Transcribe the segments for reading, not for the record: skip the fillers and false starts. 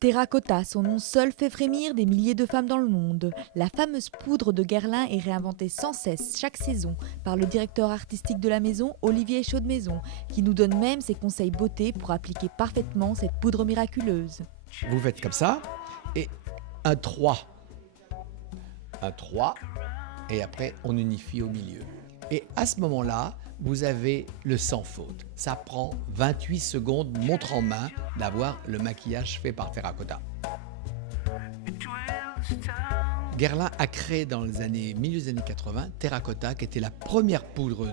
Terracotta, son nom seul fait frémir des milliers de femmes dans le monde. La fameuse poudre de Guerlain est réinventée sans cesse chaque saison par le directeur artistique de la maison, Olivier Chaudemaison, qui nous donne même ses conseils beauté pour appliquer parfaitement cette poudre miraculeuse. Vous faites comme ça, et un 3. Un 3, et après on unifie au milieu. Et à ce moment-là, vous avez le sans faute. Ça prend 28 secondes, montre en main, d'avoir le maquillage fait par Terracotta. Guerlain a créé dans les milieu des années 80, Terracotta, qui était la première poudre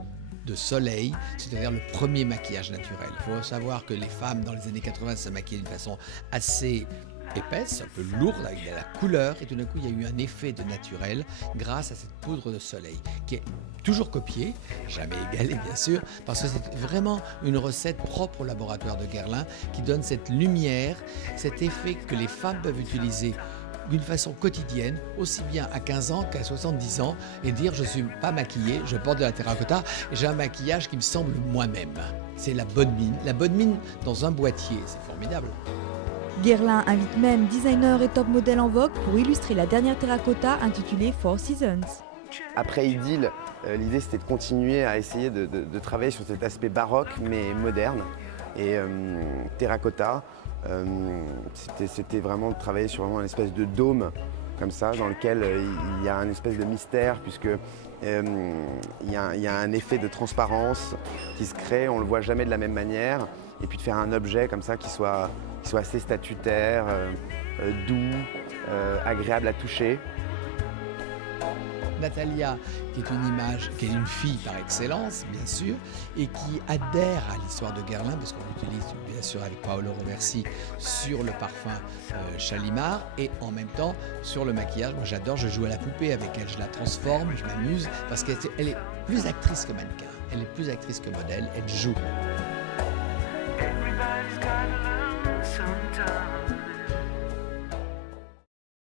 de soleil, c'est-à-dire le premier maquillage naturel. Il faut savoir que les femmes dans les années 80 se maquillaient d'une façon assez épaisse, un peu lourde, avec de la couleur, et tout d'un coup il y a eu un effet de naturel grâce à cette poudre de soleil, qui est toujours copiée, jamais égalée bien sûr, parce que c'est vraiment une recette propre au laboratoire de Guerlain, qui donne cette lumière, cet effet que les femmes peuvent utiliser d'une façon quotidienne, aussi bien à 15 ans qu'à 70 ans, et dire je ne suis pas maquillée, je porte de la terracotta, et j'ai un maquillage qui me semble moi-même. C'est la bonne mine dans un boîtier, c'est formidable. Guerlain invite même designers et top modèles en vogue pour illustrer la dernière terracotta intitulée Four Seasons. Après Idylle, l'idée c'était de continuer à essayer de travailler sur cet aspect baroque mais moderne. Et Terracotta, c'était vraiment de travailler sur vraiment une espèce de dôme comme ça, dans lequel il y a une espèce de mystère, puisque il y a un effet de transparence qui se crée, on ne le voit jamais de la même manière. Et puis de faire un objet comme ça qui soit assez statutaire, doux, agréable à toucher. Natalia, qui est une fille par excellence, bien sûr, et qui adhère à l'histoire de Guerlain, parce qu'on l'utilise bien sûr avec Paolo Roversi sur le parfum Chalimard, et en même temps sur le maquillage. Moi j'adore, je joue à la poupée avec elle, je la transforme, je m'amuse, parce qu'elle est plus actrice que mannequin, elle est plus actrice que modèle, elle joue. Everybody's gotta learn sometime.